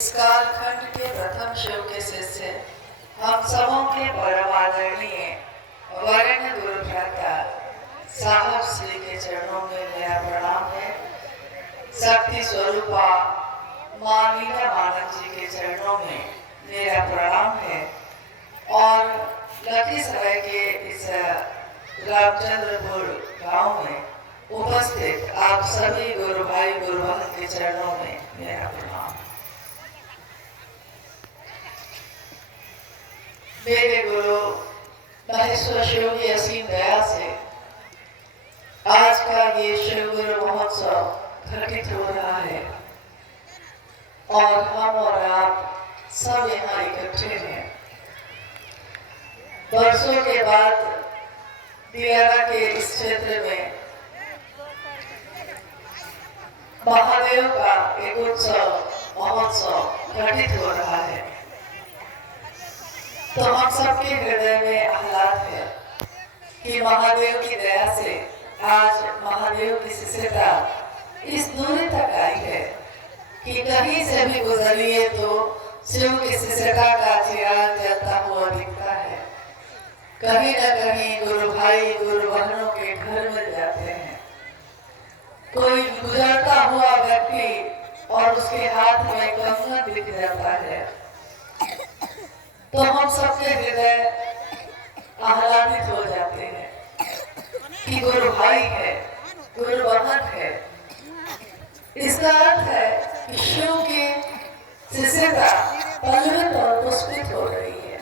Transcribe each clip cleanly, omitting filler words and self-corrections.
इस कालखंड के प्रथम शिव के शिष्य हम सबों के परम आदरणीय वरेण्य गुरु भ्राता साहब श्री के चरणों में मेरा प्रणाम है। शक्ति स्वरूपा मां मीना मानव जी के चरणों में मेरा प्रणाम है। और लखीसराय के इस रामचंद्रपुर गांव में उपस्थित आप सभी गुरु भाई गुरु बहन के चरणों में मेरा प्रणाम। मेरे गुरु महेश्वर शिव की असीम दया से आज का ये शिव गुरु महोत्सव घटित हो रहा है और हम और आप सब यहाँ इकट्ठे हैं। वर्षों के बाद दियारा के इस क्षेत्र में महादेव का एक उत्सव महोत्सव घटित हो रहा है, तो हम सबके हृदय में आह्लाद है कि महादेव की दया से आज महादेव की शिष्यता इस दूरी तक आई है कि कहीं से भी गुजरिए तो शिव की शिष्यता का चिराग जलता हुआ दिखता है। कहीं न कहीं गुरु भाई गुरु बहनों के घर मिल जाते हैं। कोई गुजरता हुआ व्यक्ति और उसके हाथ में कंगन दिख जाता है, तो हम सबके हृदय आह्लादित हो जाते हैं कि गुरु भाई है, गुरु बहन है। इसका अर्थ है कि शिव की शिष्यता पल्लवित और पुष्पित हो रही है।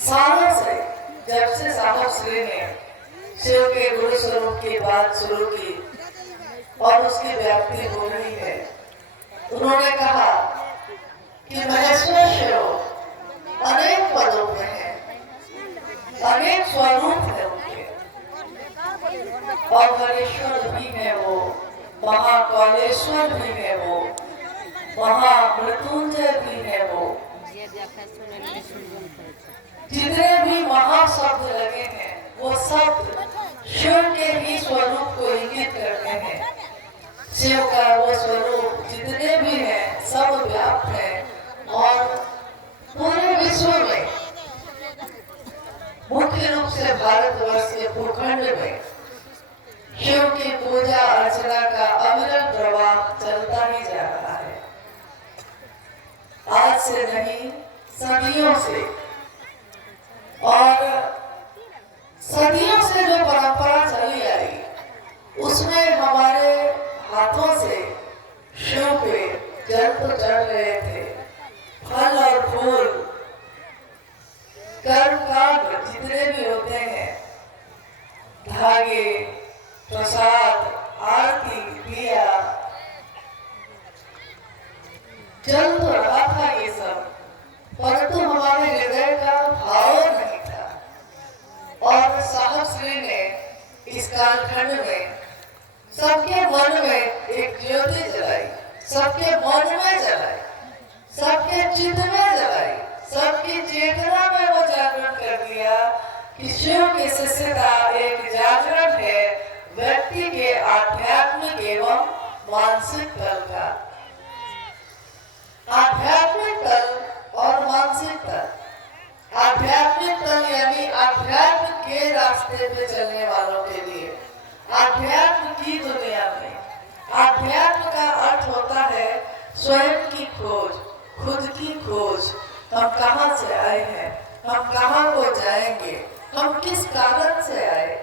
सालों से जब से साहब श्री ने शिव के गुरु स्वरूप की बात शुरू की और उसकी व्याप्ति हो रही है, उन्होंने कहा कि महेश्वर शिव अनेक पदों में है, अनेक स्वरूप है उनके, और हरेश्वर भी है वो, महाकालेश्वर भी है वो, महामृत्युंजय भी है वो। जितने भी महाशब्द लगे हैं वो शब्द शिव के ही स्वरूप को इंगित करते हैं। शिव का वो स्वरूप जितने भी हैं सब व्याप्त है और पूरे विश्व में मुख्य रूप से भारतवर्ष के भूखंड में शिव की पूजा अर्चना का अविरल प्रवाह चलता ही जा रहा है। आज से नहीं, सदियों से, और सदियों से जो परंपरा चली आई उसमें हमारे हाथों से शिव पे जल तो चढ़ रहे थे, फल और फूल कर्म कांड जितने भी होते हैं, धागे, प्रसाद, आरती, दिया, जल तो रहा था ये सब, परंतु हमारे हृदय का भाव नहीं था। और साहब श्री ने इस कालखंड में सबके मन में एक ज्योति जलाई, सबके मन में जलाई, सबके चित्त में जलाई, सबकी चेतना में वो जागरण कर दिया कि शिव की शिष्यता एक जागरण है व्यक्ति के आध्यात्मिक एवं मानसिक तल का। आध्यात्मिक तल और मानसिक तल। आध्यात्मिक तल यानी आध्यात्म के रास्ते पे चलने वालों के लिए, आध्यात्म की दुनिया में। आध्यात्म का अर्थ होता है स्वयं की खोज, खुद की खोज। हम कहाँ से आए हैं, हम कहाँ को जाएंगे, हम किस कारण से आए।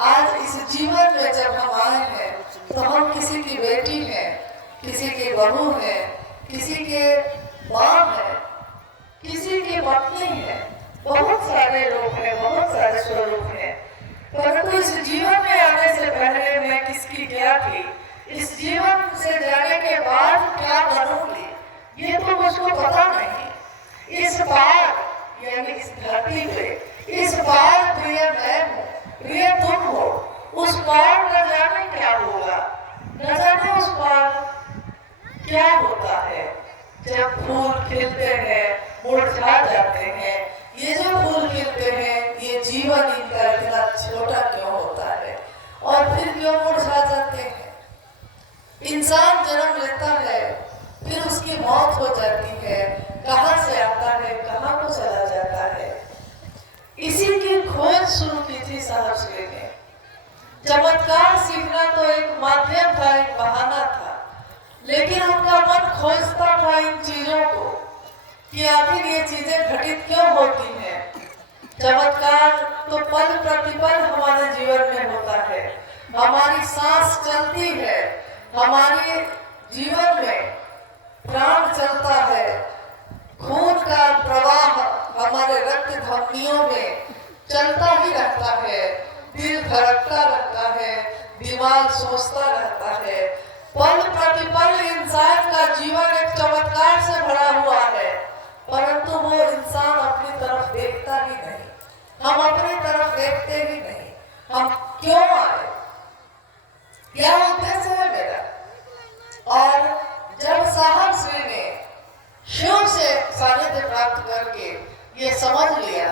आज इस जीवन में जब हम आए हैं तो हम किसी की बेटी हैं, किसी की बहू हैं, किसी के माँ हैं, किसी की पत्नी है, बहुत सारे लोग हैं, बहुत सारे स्वरूप हैं। परंतु इस जीवन में आने से पहले मैं किसकी क्या थी, इस जीवन से जाने के बाद क्या बनूंगी, ये तो मुझको पता नहीं। इस बार यानी इस धरती पे इस बार प्रिय मैं हूँ, प्रिय तुम हो। उस बार न जाने क्या होगा, न जाने उस बार क्या होता है। जब फूल खिलते हैं, मुरझा जाते हैं, ये जो फूल खिलते हैं ये जीवन इनका इतना छोटा क्यों होता है और फिर क्यों मुरझा जाते हैं। इंसान जन्म लेता है, फिर उसकी मौत हो जाती है, कहाँ से आता है, कहाँ को चला जाता है। इसी की खोज शुरू की थी साहब श्री ने। चमत्कार सीखना तो एक माध्यम था, एक बहाना था, लेकिन उनका मन खोजता था इन चीजों को कि आखिर ये चीजें घटित क्यों होती हैं। चमत्कार तो पल प्रतिपल हमारे जीवन में होता है। हमारी सांस चलती है, हमारे जीवन में प्राण चलता है, खून का प्रवाह हमारे रक्त धमनियों में चलता ही रहता है, दिल धड़कता रहता है, दिमाग सोचता रहता है। पल प्रतिपल इंसान का जीवन एक चमत्कार से भरा हुआ है, परंतु वो इंसान अपनी तरफ देखता ही नहीं। हम अपनी तरफ देखते ही नहीं। हम क्यों आए, क्या उद्देश्य है मेरा। और जब साहब श्री ने शिव से सानिध्य प्राप्त करके ये समझ लिया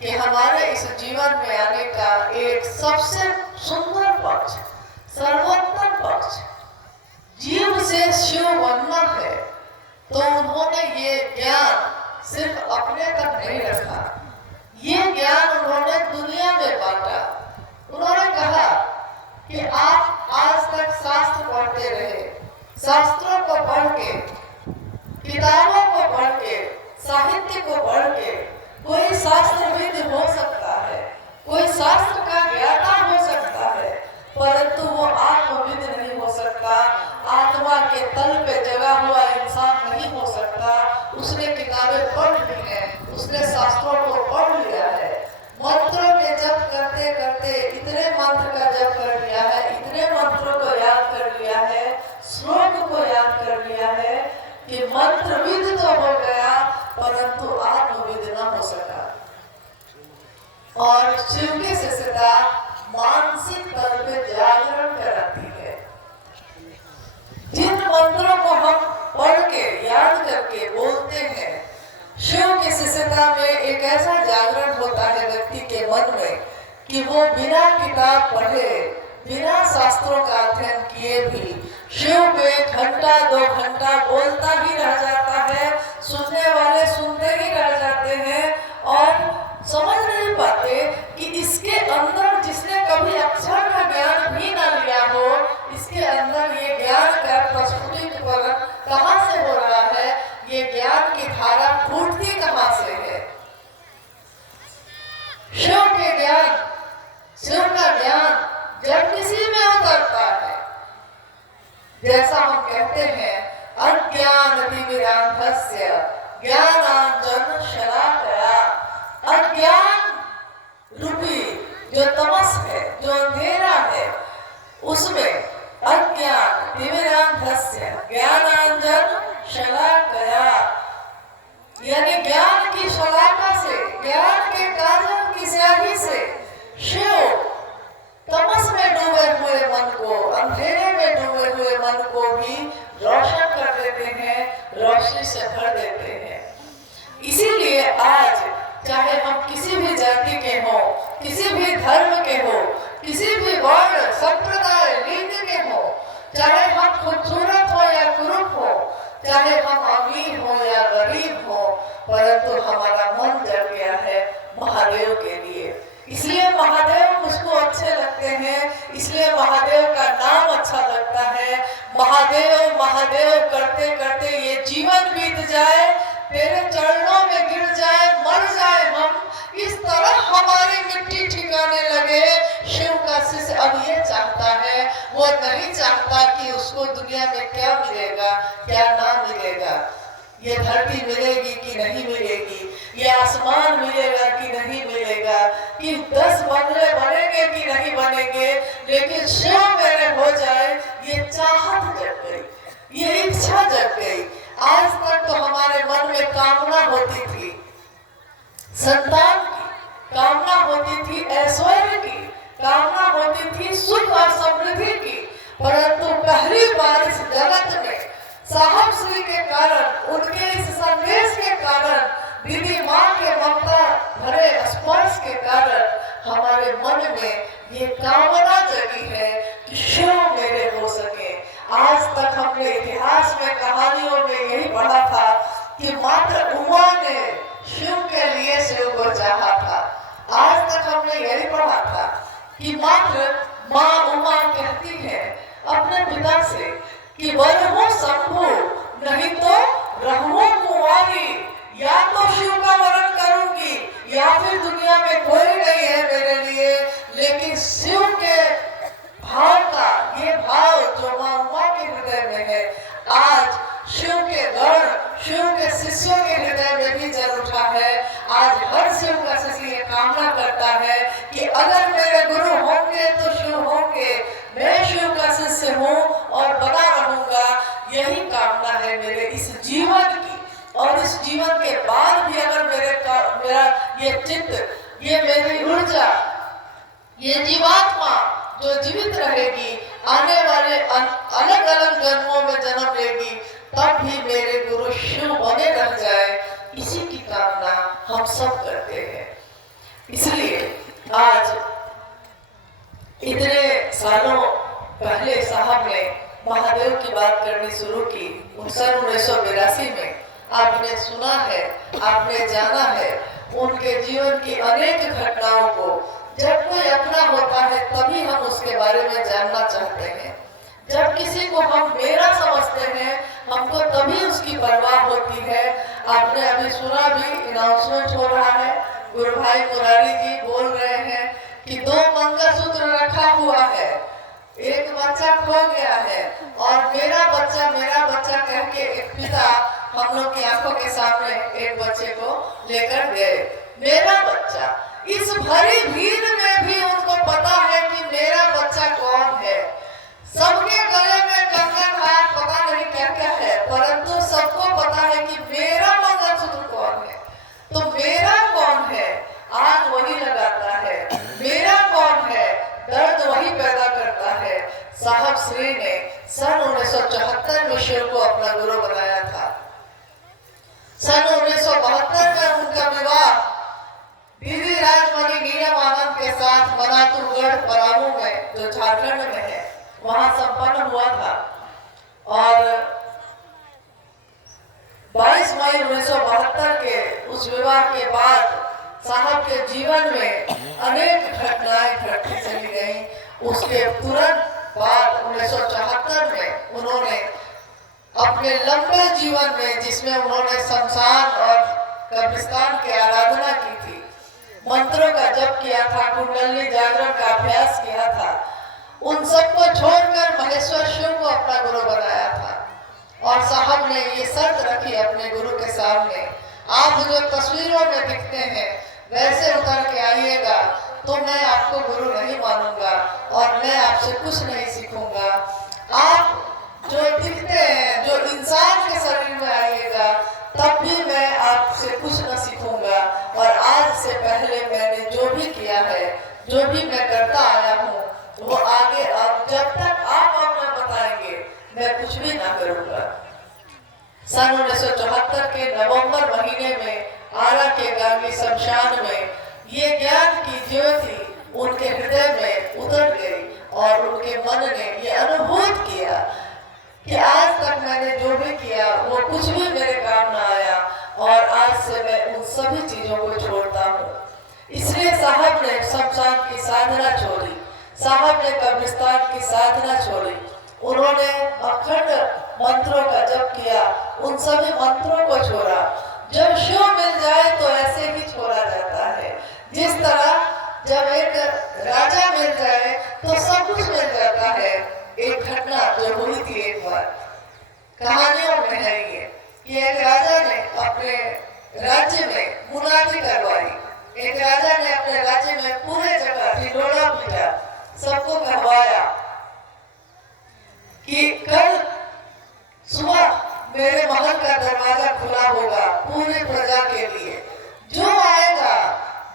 कि हमारे इस जीवन में आने का एक सबसे सुंदर पक्ष, सर्वोत्तम पक्ष जीव से शिव बनना है, तो उन्होंने ये ज्ञान सिर्फ अपने तक नहीं रखा, ये ज्ञान उन्होंने दुनिया में बांटा। उन्होंने कहा कि आप आज तक शास्त्र पढ़ते रहे, शास्त्रों को पढ़ के, किताबों को पढ़ के, साहित्य को पढ़ के कोई शास्त्रविद हो सकता है, कोई शास्त्र का ज्ञाता हो सकता है, परंतु वो आत्मविद नहीं हो सकता, आत्मा के तल पे जगा हुआ इंसान नहीं हो सकता। उसने किताबें पढ़ ली हैं, उसने शास्त्रों को पढ़ लिया है, मंत्रों के जप करते करते इतने मंत्र का जप कर लिया है, इतने मंत्रों को याद कर लिया है, श्लोक को याद कर लिया है कि मंत्रविद तो हो गया, परंतु आत्मविद न हो सका। और शिव की शिष्यता मानसिक तल पे जागरण कराती है। जिन मंत्रों को हम पढ़ के, याद करके बोलते हैं, शिव की शिष्यता में एक ऐसा जागरण होता है व्यक्ति के मन में कि वो बिना किताब पढ़े, बिना शास्त्रों का अध्ययन किए भी शिव पे घंटा 2 घंटा बोलता ही रह जाता है। सुनने वाले सुनते ही रह जाते हैं और समझ नहीं पाते कि इसके अंदर, जिसने कभी अक्षर का ज्ञान भी न लिया हो, इसके अंदर ये ज्ञान का प्रस्फुटीकरण कहाँ से हो रहा है, ये ज्ञान की धारा फूटती कहाँ से है। शिव के ज्ञान, शिव का ज्ञान जब किसी में उतरता है, जैसा हम कहते हैं अज्ञानतिमिरान्धस्य ज्ञानांजन शलाकया, अज्ञान रूपी जो तमस है, जो अंधेरा है, उसमें अज्ञान तिमिरान्धस्य ज्ञानांजन शलाकया, यानी ज्ञान की शलाका से, ज्ञान के काजल की स्याही से शिव तमस में डूबे हुए मन को, अंधेरे में डूबे हुए मन को भी रोशन कर देते हैं, रोशनी से भर देते हैं। इसीलिए आज चाहे हम किसी भी जाति के हो, किसी भी धर्म के हो, किसी भी वर्ण संप्रदाय लिंग के हो, चाहे हम खूबसूरत हो या कुरूप हो, चाहे हम अमीर हो या गरीब हो, परंतु हमारा मन जग गया है महादेव के लिए। इसलिए महादेव मुझको अच्छे लगते हैं, इसलिए महादेव का नाम अच्छा लगता है। महादेव महादेव करते करते ये जीवन बीत जाए, तेरे चरणों में गिर जाए, मर जाए हम, इस तरह हमारी मिट्टी ठिकाने लगे। शिव का शिष्य अब ये चाहता है, वो नहीं चाहता कि उसको दुनिया में क्या मिलेगा, क्या ना मिलेगा, ये धरती मिलेगी कि नहीं मिलेगी, ये आसमान मिलेगा कि नहीं मिलेगा, कि 10 बंगले बनेंगे कि नहीं बनेंगे, लेकिन शिव मेरे हो जाए, ये चाहत जग गई, ये इच्छा जग गई। आज तक तो हमारे मन में कामना होती थी संतान की, कामना होती थी ऐश्वर्य की, कामना होती थी सुख और समृद्धि की, परंतु पहली बार इस जगत में साहब श्री के कारण, उनके इस संदेश के कारण, दीदी माँ के ममता भरे स्पर्श के कारण हमारे मन में ये कामना जगी है कि शिव मेरे हो सके। आज तक हमने इतिहास में, कहानियों में यही कि मात्र उमा ने शिव के लिए शिव को चाहा था। आज तक हमने यही पढ़ा था कि मात्र माँ उमा कहती है अपने पिता से कि वर हो शंभु नहीं तो रहूं कुंवारी, या तो शिव का वरण करूंगी या फिर दुनिया में कोई नहीं है मेरे लिए। लेकिन शिव के भाव का ये भाव जो माँ उमा के हृदय में है, आज शिव के गण, शिव के शिष्यों के हृदय में भी जल उठा है। आज हर शिव का शिष्य ये कामना करता है कि अगर मेरे गुरु होंगे तो शिव होंगे, मैं शिव का शिष्य हूँ और बना रहूंगा। यही कामना है मेरे इस जीवन की, और इस जीवन के बाद भी अगर मेरा ये चित्त, ये मेरी ऊर्जा, ये जीवात्मा जो जीवित रहेगी, आने वाले अलग अलग जन्मों में जन्म लेगी, तब भी मेरे गुरु शिव बने रह जाए, इसी की कामना हम सब करते हैं। इसलिए आज इतने सालों पहले साहब ने महादेव की बात करनी शुरू की। 1982 में आपने सुना है, आपने जाना है उनके जीवन की अनेक घटनाओं को। जब कोई अपना होता है तभी हम उसके बारे में जानना चाहते हैं। जब किसी को हम मेरा समझते हैं, हमको तभी उसकी परवाह होती है। आपने अभी सुना भी, अनाउंसमेंट हो रहा है, गुरु भाई मुरारी जी बोल रहे हैं कि 2 मंगलसूत्र रखा हुआ है, एक बच्चा खो गया है, और मेरा बच्चा कह के एक पिता हम लोग की आंखों के सामने एक बच्चे को लेकर गए। मेरा बच्चा, इस भरी भीड़ में भी उनको पता है कि मेरा बच्चा कौन है। सबके गले में कंगन हार पता नहीं क्या क्या है, परंतु सबको पता है कि मेरा मंगलसूत्र कौन है। तो मेरा कौन है, आज वही लगाता है। मेरा कौन है, दर्द वही पैदा करता है। साहब श्री ने सन 1974 में शिव को अपना गुरु बनाया था। सन 1972 में उनका विवाह दीदी राजमणि नीलम आनंद के साथ मनातुरगढ़ परामू में, जो झारखंड में है, वहां संपन्न हुआ था। और 22 मई 1972 के उस विवाह के बाद साहब के जीवन में अनेक घटनाएं घटती चली गईं। उसके तुरंत बाद 1974 में उन्होंने अपने लंबे जीवन में, जिसमें उन्होंने शमशान और कब्रिस्तान की आराधना की थी, मंत्रों का जप किया था, कुंडली जागरण का अभ्यास किया था, उन सबको छोड़कर महेश्वर शिव को अपना गुरु बनाया था। और साहब ने ये शर्त रखी अपने गुरु के सामने, आप जो तस्वीरों में दिखते हैं वैसे उतर के आइएगा तो मैं आपको गुरु नहीं मानूंगा और मैं आपसे कुछ नहीं सीखूंगा। आप जो दिखते हैं, जो इंसान के शरीर में आइएगा, तब भी मैं आपसे कुछ न सीखूंगा। और आज से पहले मैंने जो भी किया है, जो भी मैं करता आया हूँ, वो आगे अब जब तक आप न बताएंगे मैं कुछ भी ना करूंगा। सन 1974 के नवंबर महीने में आरा के गांवी शमशान में ये ज्ञान की ज्योति उनके हृदय में उतर गई और उनके मन ने ये अनुभूत किया कि आज तक मैंने जो भी किया वो कुछ भी मेरे काम ना आया, और आज से मैं उन सभी चीजों को छोड़ता हूँ। इसलिए साहब ने शमशान की साधना छोड़ी, साहब ने कब्रिस्तान की साधना छोड़ी, उन्होंने अखंड मंत्रों का जप किया, उन सभी मंत्रों को छोड़ा। जब शिव मिल जाए तो ऐसे ही छोड़ा जाता है, जिस तरह जब एक राजा मिल जाए तो सब कुछ मिल जाता है। एक घटना जो हुई थी एक बार, कहानियों में है ये, कि एक राजा ने अपने राज्य में मुनादी करवाई। एक राजा ने अपने राज्य में पूरे जगह ढिंढोरा पीटा, सबको कहवाया कि कल सुबह मेरे महल का दरवाजा खुला होगा पूरी प्रजा के लिए। जो आएगा,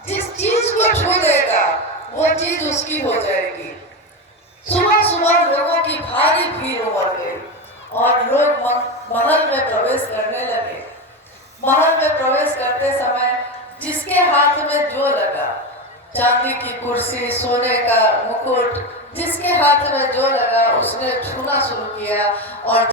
जिस चीज को छू देगा, वो चीज उसकी हो जाएगी। सुबह सुबह लोगों की भारी भीड़ उमड़ गई और लोग महल में प्रवेश करने लगे। महल में प्रवेश करते समय जिसके हाथ में जो लगा, चांदी की कुर्सी, सोने का मुकुट, जिसके हाथ में जो लगा उसने छूना शुरू किया और